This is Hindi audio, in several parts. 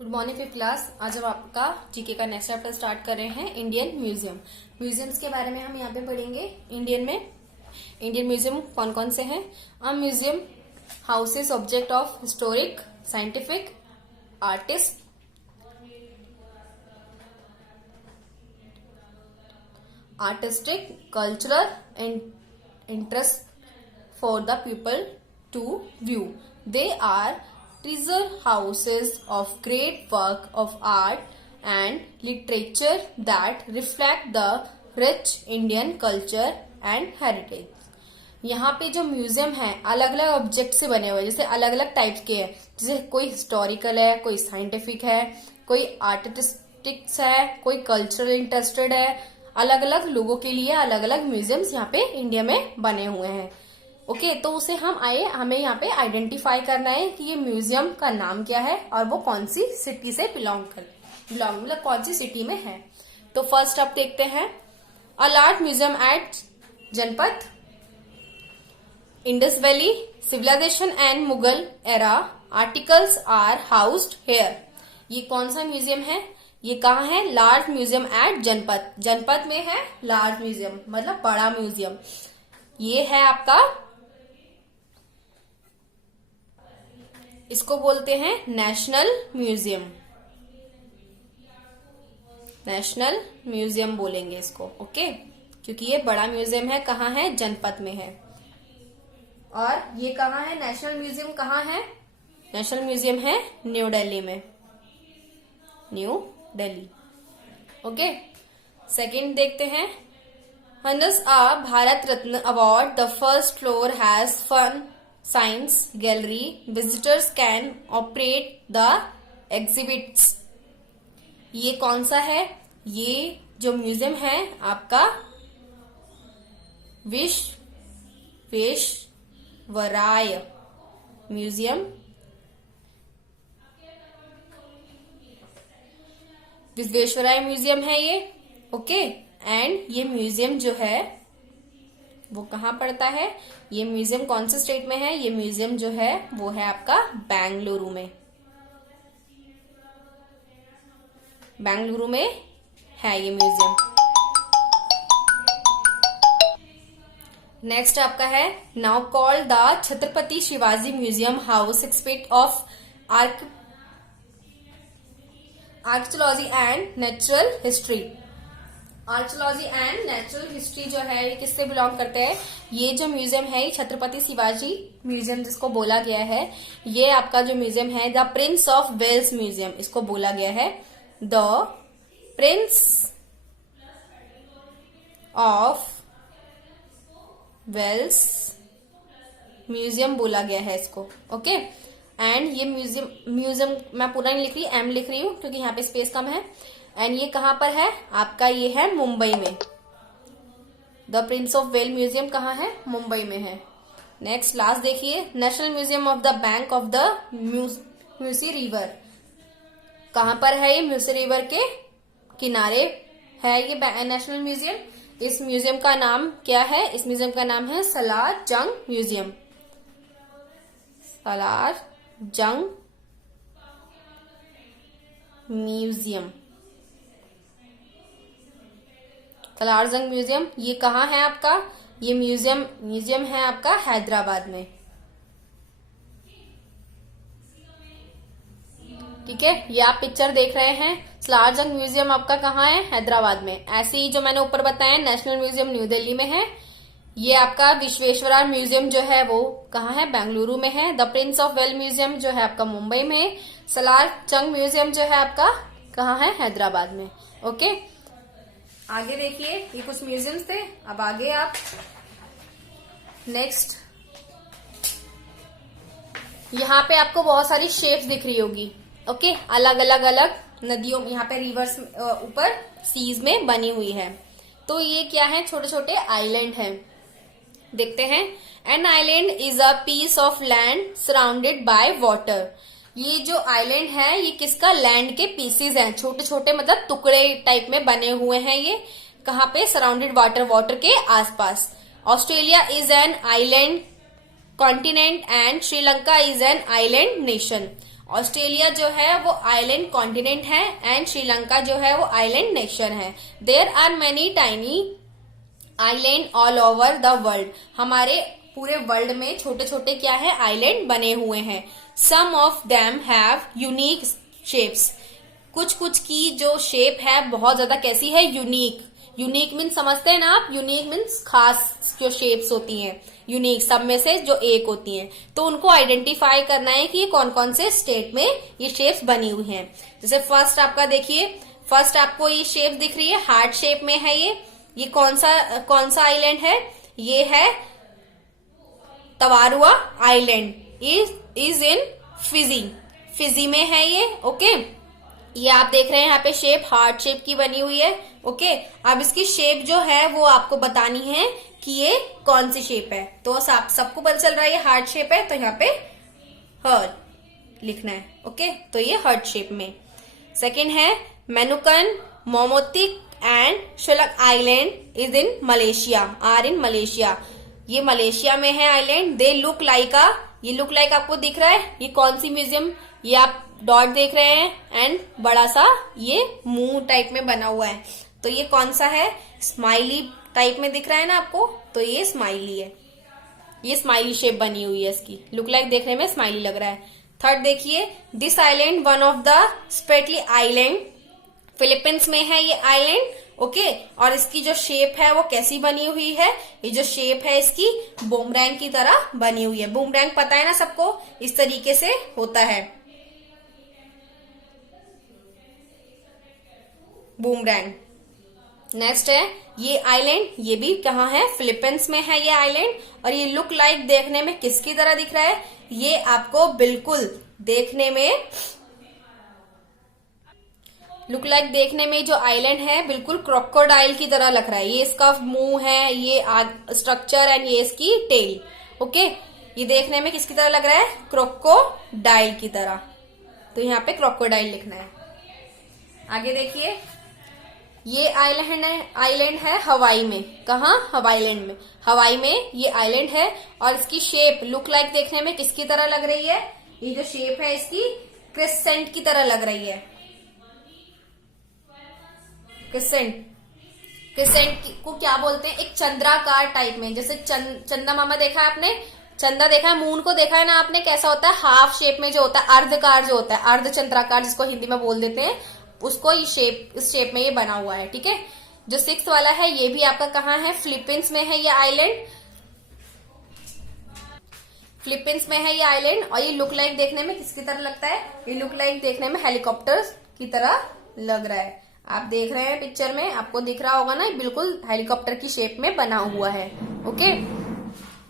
Good morning fifth class. आज हम आपका जीके का नेक्स्ट चैप्टर स्टार्ट कर रहे हैं इंडियन म्यूजियम। म्यूजियम्स के बारे में हम यहाँ पे पढ़ेंगे। इंडियन म्यूजियम कौन कौन से हैं। A museum houses object of historic, scientific, artistic, cultural interest for the people to view. They are treasure houses of great work of art and literature that reflect the rich Indian culture and heritage. यहाँ पे जो म्यूजियम है अलग अलग ऑब्जेक्ट से बने हुए, जैसे अलग अलग टाइप के हैं। जैसे कोई हिस्टोरिकल है, कोई साइंटिफिक है, कोई आर्टिस्टिक्स है, कोई कल्चरल इंटरेस्टेड है। अलग अलग लोगों के लिए अलग अलग म्यूजियम्स यहाँ पे इंडिया में बने हुए हैं। ओके, तो उसे हमें यहाँ पे आइडेंटिफाई करना है कि ये म्यूजियम का नाम क्या है और वो कौन सी सिटी से बिलोंग मतलब कौन सी सिटी में है। तो फर्स्ट आप देखते हैं a large museum at Janpath, Indus Valley civilisation and Mughal era articles are housed here. ये कौन सा म्यूजियम है, ये कहाँ है? Large museum at Janpath. Janpath में है लार्ज म्यूजियम, मतलब बड़ा म्यूजियम। ये है आपका, इसको बोलते हैं नेशनल म्यूजियम। नेशनल म्यूजियम बोलेंगे इसको, ओके, क्योंकि ये बड़ा म्यूजियम है। कहाँ है? जनपथ में है। और ये कहाँ है? नेशनल म्यूजियम कहाँ है? नेशनल म्यूजियम है न्यू दिल्ली में, न्यू दिल्ली। ओके, सेकंड देखते हैं हनस आ Bharat Ratna award. The first floor has fun science gallery, visitors can operate the exhibits. ये कौन सा है? ये जो म्यूजियम है आपका विश्वेश्वराय म्यूजियम, विश्वेश्वराय म्यूजियम है ये। ओके, एंड ये म्यूजियम जो है वो कहाँ पड़ता है? ये म्यूजियम कौन से स्टेट में है? ये म्यूजियम जो है वो है आपका बेंगलुरु में। बेंगलुरु में है ये म्यूजियम। नेक्स्ट आपका है now called the Chhatrapati Shivaji museum house, expect of archaeology and natural history. Archaeology and natural history जो है ये किससे बिलोंग करते हैं? ये जो म्यूजियम है छत्रपति शिवाजी म्यूजियम जिसको बोला गया है, ये आपका जो म्यूजियम है the Prince of Wales museum, इसको बोला गया है the Prince of Wales museum बोला गया है इसको। ओके, एंड ये म्यूजियम मैं पूरा नहीं लिख रही, एम लिख रही हूँ क्योंकि यहाँ पे स्पेस कम है। एंड ये कहाँ पर है आपका? ये है मुंबई में। The Prince of well museum कहाँ है? मुंबई में है। नेक्स्ट लास्ट देखिए national museum of the bank of the Meucci river. कहाँ पर है? ये म्यूसी रिवर के किनारे है ये नेशनल म्यूजियम। इस म्यूजियम का नाम क्या है? इस म्यूजियम का नाम है सलार जंग म्यूजियम। सलार जंग म्यूजियम, सलार जंग म्यूजियम। ये कहाँ है आपका? ये म्यूजियम है आपका हैदराबाद में। ठीक है, ये आप पिक्चर देख रहे हैं। सलार जंग म्यूजियम आपका कहाँ है? हैदराबाद में। ऐसे ही जो मैंने ऊपर बताया नेशनल म्यूजियम न्यू दिल्ली में है। ये आपका विश्वेश्वराय म्यूजियम जो है वो कहाँ है? बेंगलुरु में है। The Prince of well museum जो है आपका मुंबई में। सलार जंग म्यूजियम जो है आपका कहाँ है? हैदराबाद में। ओके, आगे देखिए, ये कुछ म्यूजियम्स थे। अब आगे आप नेक्स्ट, यहाँ पे आपको बहुत सारी शेप्स दिख रही होगी। ओके, अलग अलग नदियों में, यहाँ पे रिवर्स ऊपर सीज में बनी हुई है। तो ये क्या है? छोटे छोटे आइलैंड हैं। देखते हैं। An island is a piece of land surrounded by water. ये जो आइलैंड है ये किसका? लैंड के पीसेस हैं, छोटे छोटे मतलब टुकड़े टाइप में बने हुए हैं। ये कहाँ पे? सराउंडेड वाटर के आसपास। Australia is an island continent and Sri Lanka is an island nation. Australia जो है वो आइलैंड कॉन्टिनेंट है एंड श्रीलंका जो है वो आइलैंड नेशन है। There are many tiny island all over the world. हमारे पूरे वर्ल्ड में छोटे छोटे क्या है आइलैंड बने हुए हैं। Some of them have unique shapes. कुछ कुछ की जो शेप है बहुत ज्यादा कैसी है, यूनिक। यूनिक मीन्स समझते हैं ना आप, यूनिक मीन्स खास जो शेप्स होती हैं, यूनिक सब में से जो एक होती हैं। तो उनको आइडेंटिफाई करना है कि ये कौन कौन से स्टेट में ये शेप्स बनी हुई हैं। जैसे फर्स्ट आपका देखिए, फर्स्ट आपको ये शेप दिख रही है, हार्ट शेप में है ये कौन सा आइलैंड है, ये है तवारुआ आइलैंड इज इन फिजी में है ये। ओके, ये आप देख रहे हैं यहाँ पे शेप हार्ट शेप की बनी हुई है। ओके, अब इसकी शेप जो है वो आपको बतानी है कि ये कौन सी शेप है। तो सबको पता चल रहा है ये हार्ट शेप है, तो यहाँ पे हर्ट लिखना है। ओके, तो ये हार्ट शेप में। सेकंड है मेनुकन मोमोतिक एंड शलक island is in Malaysia, are in Malaysia. ये मलेशिया में है आइलैंड। दे लुक लाइक ये लुक लाइक आपको दिख रहा है, ये कौन सी म्यूजियम, ये आप डॉट देख रहे हैं एंड बड़ा सा ये मुंह टाइप में बना हुआ है, तो ये कौन सा है, स्माइली टाइप में दिख रहा है ना आपको, तो ये स्माइली है। ये स्माइली शेप बनी हुई है इसकी, लुक लाइक देखने में स्माइली लग रहा है। थर्ड देखिए, this island one of the स्पेटली आइलैंड, फिलीपींस में है ये आइलैंड। ओके, और इसकी जो शेप है वो कैसी बनी हुई है, ये जो शेप है इसकी बूमरैंग की तरह बनी हुई है। बूमरैंग पता है ना सबको, इस तरीके से होता है बूमरैंग। नेक्स्ट है ये आइलैंड, ये भी कहाँ है, फिलीपींस में है ये आइलैंड। और ये लुक लाइक देखने में किसकी तरह दिख रहा है, ये आपको बिल्कुल देखने में लुक लाइक देखने में जो आइलैंड है बिल्कुल क्रोकोडाइल की तरह लग रहा है। ये इसका मुंह है, ये स्ट्रक्चर एंड ये इसकी टेल। ओके, ये देखने में किसकी तरह लग रहा है, क्रोकोडाइल की तरह, तो यहाँ पे क्रोकोडाइल लिखना है। आगे देखिए, ये आइलैंड है हवाई में, कहा, हवाईलैंड में, हवाई में ये आइलैंड है। और इसकी शेप लुक लाइक देखने में किसकी तरह लग रही है, ये जो शेप है इसकी क्रिसेंट की तरह लग रही है। क्रिसेंट को क्या बोलते हैं, एक चंद्राकार टाइप में, जैसे चंदा मामा देखा है आपने, चंदा देखा है, मून को देखा है ना आपने, कैसा होता है, हाफ शेप में जो होता है, अर्धकार जो होता है, अर्धचंद्राकार जिसको हिंदी में बोल देते हैं, उसको इस शेप में ये बना हुआ है। ठीक है, जो 6th वाला है ये भी आपका कहाँ है, फिलीपींस में है ये आइलैंड, फिलीपींस में है ये आइलैंड। और ये लुक लाइक देखने में किसकी तरह लगता है, ये लुक लाइक देखने में हेलीकॉप्टर की तरह लग रहा है। आप देख रहे हैं पिक्चर में, आपको दिख रहा होगा ना, बिल्कुल हेलीकॉप्टर की शेप में बना हुआ है। ओके,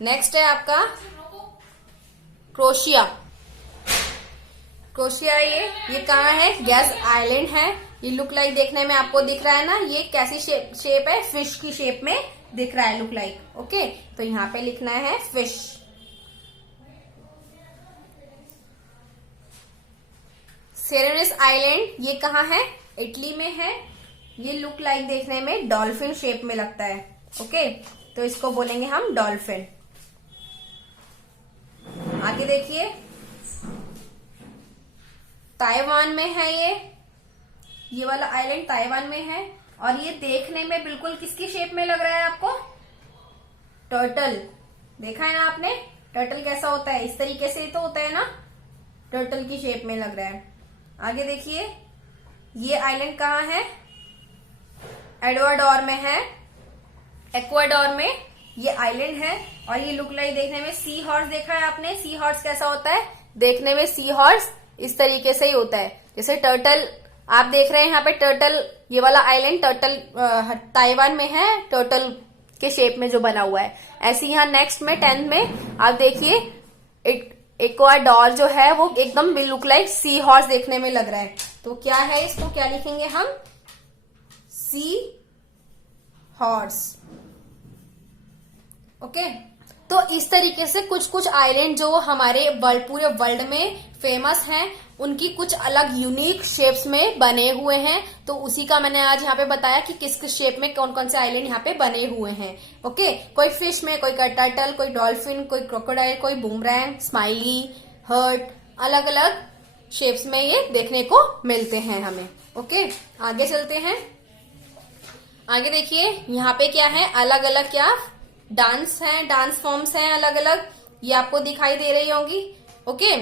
नेक्स्ट है आपका क्रोशिया। क्रोशिया ये कहाँ है, गैस आइलैंड है। ये लुक लाइक देखने में आपको दिख रहा है ना, ये कैसी शेप है, फिश की शेप में दिख रहा है लुक लाइक। ओके, तो यहाँ पे लिखना है फिश। सेरेनिस आइलैंड ये कहाँ है, इटली में है। ये लुक लाइक देखने में डॉल्फिन शेप में लगता है। ओके, तो इसको बोलेंगे हम डॉल्फिन। आगे देखिए, ताइवान में है ये वाला आइलैंड ताइवान में है। और ये देखने में बिल्कुल किसकी शेप में लग रहा है आपको, टर्टल। देखा है ना आपने, टर्टल कैसा होता है, इस तरीके से तो होता है ना, टर्टल की शेप में लग रहा है। आगे देखिए, ये आइलैंड कहाँ है, एडवाडोर में है, एक्वाडोर में ये आइलैंड है। और ये लुक लाइक देखने में सी हॉर्स देखा है आपने, सी हॉर्स कैसा होता है, देखने में सी हॉर्स इस तरीके से ही होता है, जैसे टर्टल आप देख रहे हैं यहाँ पे, टर्टल ये वाला आइलैंड टर्टल ताइवान में है, टर्टल के शेप में जो बना हुआ है। ऐसे यहाँ नेक्स्ट में 10th में आप देखिए, एक्वाडोर जो है वो एकदम लुक लाइक सी हॉर्स देखने में लग रहा है। तो क्या है, इसको क्या लिखेंगे हम, सी हॉर्स। ओके, तो इस तरीके से कुछ कुछ आइलैंड जो हमारे पूरे वर्ल्ड में फेमस हैं, उनकी कुछ अलग यूनिक शेप्स में बने हुए हैं। तो उसी का मैंने आज यहाँ पे बताया कि किस किस शेप में कौन कौन से आइलैंड यहाँ पे बने हुए हैं। ओके, कोई फिश में, कोई टर्टल, कोई डॉल्फिन, कोई क्रोकोडाइल, कोई बूमरैंग, स्माइली, हर्ट, अलग अलग शेप्स में ये देखने को मिलते हैं हमें। ओके, आगे चलते हैं। आगे देखिए यहाँ पे क्या है, अलग अलग क्या डांस हैं, डांस फॉर्म्स हैं अलग अलग, ये आपको दिखाई दे रही होंगी। Okay,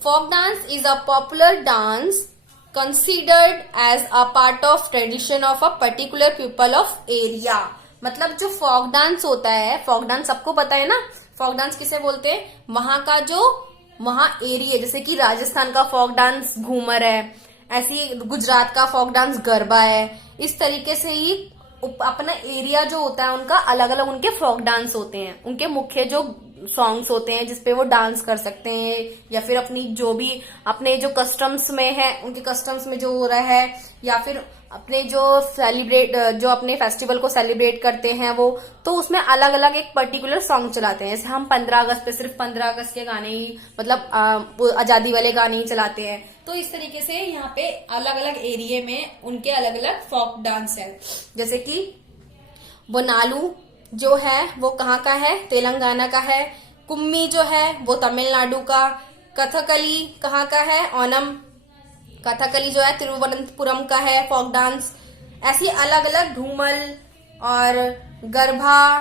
folk dance is a popular dance considered as a part of tradition of a particular people of area। मतलब जो फोक डांस होता है, फोक डांस सबको पता है ना, फोक डांस किसे बोलते हैं, वहां का जो वहां एरिया, जैसे कि राजस्थान का फोक डांस घूमर है, ऐसी गुजरात का फोक डांस गरबा है। इस तरीके से ही अपना एरिया जो होता है उनका अलग अलग उनके फोक डांस होते हैं, उनके मुख्य जो सॉन्ग्स होते हैं जिसपे वो डांस कर सकते हैं, या फिर अपनी जो भी अपने जो कस्टम्स में है उनके कस्टम्स में जो हो रहा है, या फिर अपने जो जो अपने फेस्टिवल को सेलिब्रेट करते हैं वो, तो उसमें अलग अलग एक पर्टिकुलर सॉन्ग चलाते हैं। जैसे हम 15 अगस्त पे सिर्फ 15 अगस्त के गाने ही, मतलब आजादी वाले गाने ही चलाते हैं। तो इस तरीके से यहाँ पे अलग अलग एरिया में उनके अलग अलग फोक डांस है। जैसे कि बोनालू जो है वो कहाँ का है, तेलंगाना का है। कुम्मी जो है वो तमिलनाडु का। कथकली कहाँ का है, ओनम कथकली जो है तिरुवनंतपुरम का है फोक डांस। ऐसी अलग अलग घूमल और गरबा,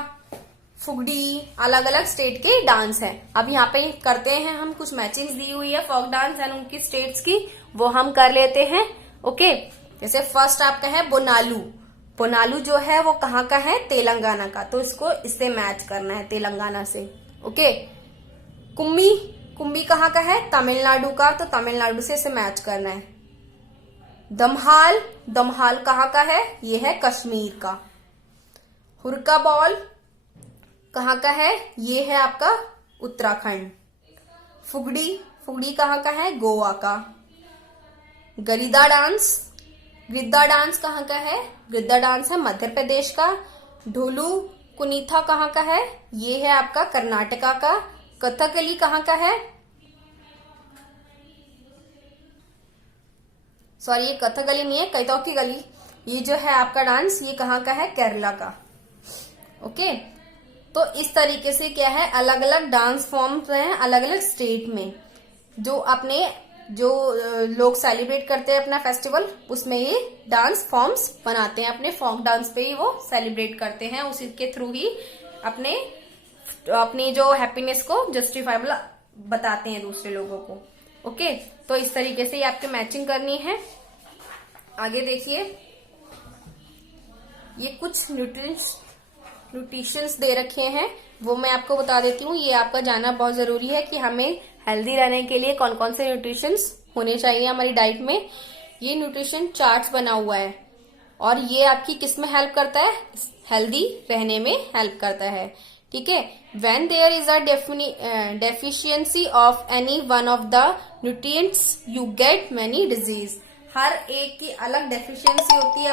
फुगड़ी अलग अलग स्टेट के डांस है। अब यहाँ पे करते हैं हम, कुछ मैचिंग दी हुई है फोक डांस एंड उनकी स्टेट्स की, वो हम कर लेते हैं। ओके, जैसे फर्स्ट आपका है बोनालू। बोनालू जो है वो कहाँ का है, तेलंगाना का, तो इसको इससे मैच करना है, तेलंगाना से। ओके, कुम्मी, कुम्मी कहाँ का है, तमिलनाडु का, तो तमिलनाडु से इसे मैच करना है। दमहाल, दमहाल कहाँ का है, ये है कश्मीर का। हुरका बॉल कहाँ का है, ये है आपका उत्तराखंड। फुगड़ी, फुगड़ी कहाँ का है, गोवा का। गरिदा डांस, गिद्दा डांस कहाँ का है, गिद्दा डांस है मध्य प्रदेश का। ढोलू कुनीथा कहाँ का है, ये है आपका कर्नाटका का। कथकली कहाँ का है, सॉरी ये कथकली नहीं है, कैतौकी गली, ये जो है आपका डांस ये कहाँ का है, केरला का। ओके, तो इस तरीके से क्या है, अलग अलग डांस फॉर्म्स हैं अलग अलग स्टेट में, जो अपने जो लोग सेलिब्रेट करते हैं अपना फेस्टिवल, उसमें ये डांस फॉर्म्स बनाते हैं, अपने फोक डांस पे ही वो सेलिब्रेट करते हैं, उसी के थ्रू ही अपनी जो हैप्पीनेस को जस्टिफाइबल बताते हैं दूसरे लोगों को। ओके, तो इस तरीके से ये आपके मैचिंग करनी है। आगे देखिए, ये कुछ न्यूट्रिशंस दे रखे हैं, वो मैं आपको बता देती हूँ। ये आपका जानना बहुत जरूरी है कि हमें हेल्दी रहने के लिए कौन कौन से न्यूट्रिशंस होने चाहिए हमारी डाइट में। ये न्यूट्रिशन चार्ट्स बना हुआ है और ये आपकी किस में हेल्प करता है, हेल्दी रहने में हेल्प करता है। ठीक है, when there is a deficiency of any one of the nutrients you get many disease. हर एक की अलग डेफिशिएंसी होती है,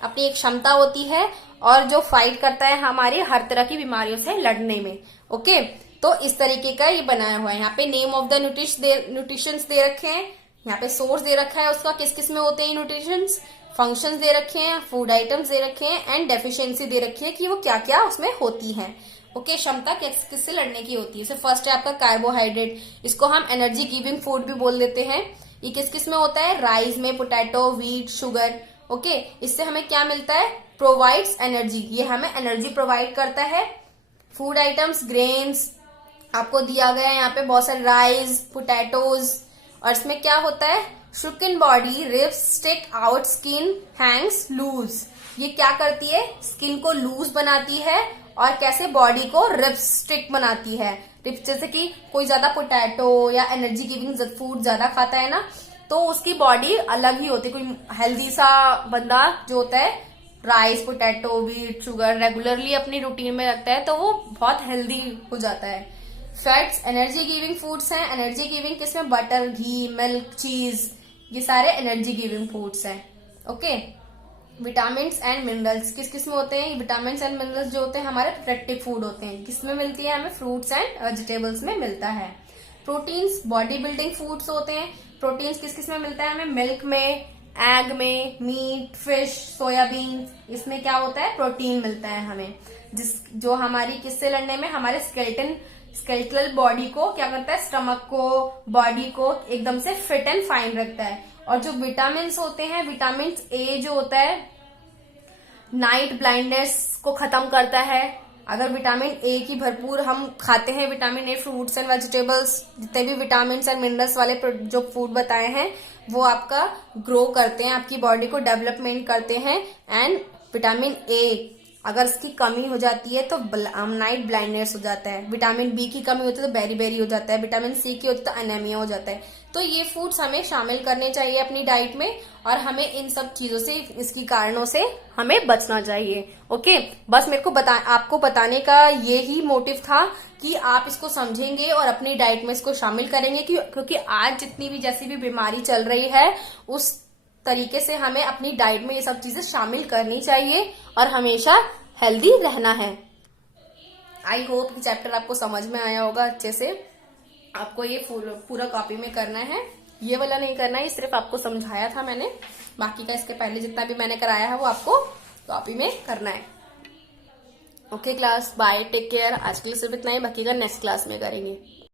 अपनी एक क्षमता होती है, और जो फाइट करता है हमारी हर तरह की बीमारियों से लड़ने में। ओके, तो इस तरीके का ये बनाया हुआ है। यहाँ पे नेम ऑफ द न्यूट्रिशंस दे रखे हैं, यहाँ पे सोर्स दे रखा है उसका, किस किस में होते हैं न्यूट्रिशंस, फंक्शंस दे रखे हैं, फूड आइटम्स दे रखे हैं, एंड डेफिशिएंसी दे रखी है कि वो क्या क्या उसमें होती है। ओके, क्षमता किससे लड़ने की होती है। फर्स्ट है आपका कार्बोहाइड्रेट, इसको हम एनर्जी गिविंग फूड भी बोल देते हैं। ये किस किस में होता है, राइस में, पोटैटो, व्हीट, शुगर। ओके, इससे हमें क्या मिलता है, प्रोवाइड्स एनर्जी, ये हमें एनर्जी प्रोवाइड करता है। फूड आइटम्स, ग्रेन्स आपको दिया गया है यहाँ पे बहुत सारे, राइस, पोटैटोज, और इसमें क्या होता है, shrunken body, ribs stick out, skin hangs loose. ये क्या करती है, स्किन को लूज बनाती है, और कैसे, बॉडी को रिब्स स्टिक बनाती है। रिब्स जैसे कि कोई ज्यादा पोटैटो या एनर्जी गिविंग फूड ज्यादा खाता है ना, तो उसकी बॉडी अलग ही होती है। कोई हेल्दी सा बंदा जो होता है, rice, potato, wheat, sugar regularly अपनी रूटीन में रखता है, तो वो बहुत हेल्दी हो जाता है। फैट्स एनर्जी गिविंग फूड्स हैं। एनर्जी गिविंग किसमें, बटर, घी, मिल्क, चीज, ये सारे एनर्जी गिविंग फूड्स हैं। ओके, विटामिन एंड मिनरल्स किस किस में होते हैं, विटामिन एंड मिनरल्स जो होते हैं हमारे प्रोटेक्टिव फूड होते हैं, किसमें मिलती है, हमें फ्रूट्स एंड वेजिटेबल्स में मिलता है। प्रोटीन्स बॉडी बिल्डिंग फूड्स होते हैं। प्रोटीन्स किस किस में मिलता है, हमें मिल्क में, एग में, मीट, फिश, सोयाबीन, इसमें क्या होता है, प्रोटीन मिलता है हमें, जो हमारी किससे लड़ने में, हमारे स्केलेटल बॉडी को क्या करता है, स्टमक को, बॉडी को एकदम से फिट एंड फाइन रखता है। और जो विटामिन होते हैं, विटामिन ए जो होता है नाइट ब्लाइंडनेस को खत्म करता है। अगर विटामिन ए की भरपूर हम खाते हैं, vitamin A fruits and vegetables, जितने भी विटामिन एंड मिनरल्स वाले जो फूड बताए हैं वो आपका ग्रो करते हैं, आपकी बॉडी को डेवलपमेंट करते हैं। एंड विटामिन ए अगर इसकी कमी हो जाती है तो नाइट ब्लाइंडनेस हो जाता है। विटामिन बी की कमी होती है तो बेरी बेरी हो जाता है। विटामिन सी की होती है तो एनीमिया हो जाता है। तो ये फूड्स हमें शामिल करने चाहिए अपनी डाइट में, और हमें इन सब चीजों से, इसकी कारणों से हमें बचना चाहिए। ओके, बस मेरे को आपको बताने का यही मोटिव था कि आप इसको समझेंगे और अपनी डाइट में इसको शामिल करेंगे, क्योंकि आज जितनी भी जैसी भी बीमारी चल रही है उस तरीके से हमें अपनी डाइट में ये सब चीजें शामिल करनी चाहिए और हमेशा हेल्दी रहना है। आई होप कि चैप्टर आपको समझ में आया होगा अच्छे से। आपको ये पूरा कॉपी में करना है, ये वाला नहीं करना है, सिर्फ आपको समझाया था मैंने। बाकी का इसके पहले जितना भी मैंने कराया है वो आपको कॉपी में करना है। Okay class, bye, take care. आज के लिए सिर्फ इतना ही, बाकी का नेक्स्ट क्लास में करेंगे।